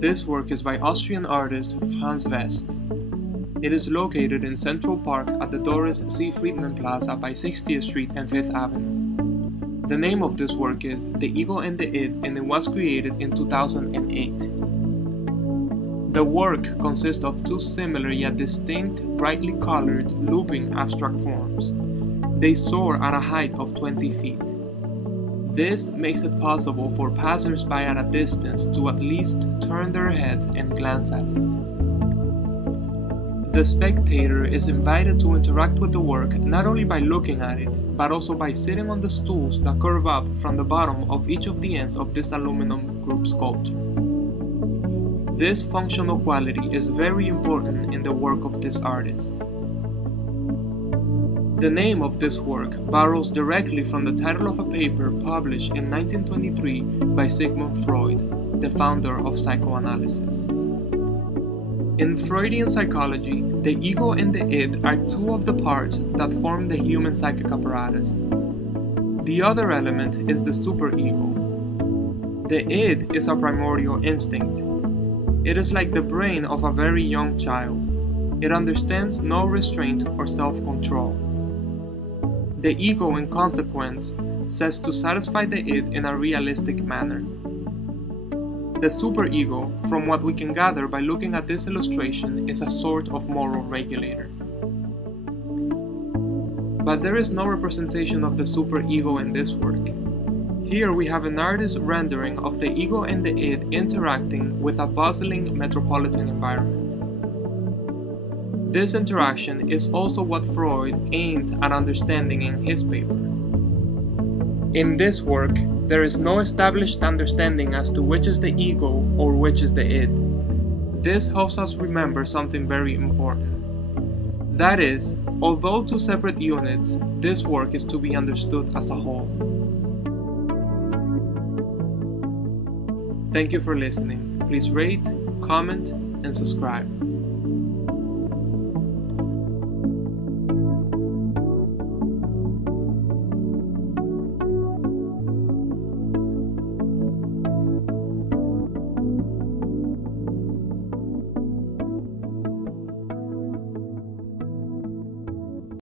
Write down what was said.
This work is by Austrian artist Franz. It is located in Central Park at the Doris Freedman Plaza by 60th Street and 5th Avenue. The name of this work is The Ego and the Id, and it was created in 2008. The work consists of two similar yet distinct, brightly colored, looping abstract forms. They soar at a height of 20 feet. This makes it possible for passers-by at a distance to at least turn their heads and glance at it. The spectator is invited to interact with the work not only by looking at it, but also by sitting on the stools that curve up from the bottom of each of the ends of this aluminum group sculpture. This functional quality is very important in the work of this artist. The name of this work borrows directly from the title of a paper published in 1923 by Sigmund Freud, the founder of psychoanalysis. In Freudian psychology, the ego and the id are two of the parts that form the human psychic apparatus. The other element is the superego. The id is a primordial instinct. It is like the brain of a very young child. It understands no restraint or self-control. The ego, in consequence, says to satisfy the id in a realistic manner. The superego, from what we can gather by looking at this illustration, is a sort of moral regulator. But there is no representation of the superego in this work. Here we have an artist's rendering of the ego and the id interacting with a bustling metropolitan environment. This interaction is also what Freud aimed at understanding in his paper. In this work, there is no established understanding as to which is the ego or which is the id. This helps us remember something very important. That is, although two separate units, this work is to be understood as a whole. Thank you for listening. Please rate, comment, and subscribe.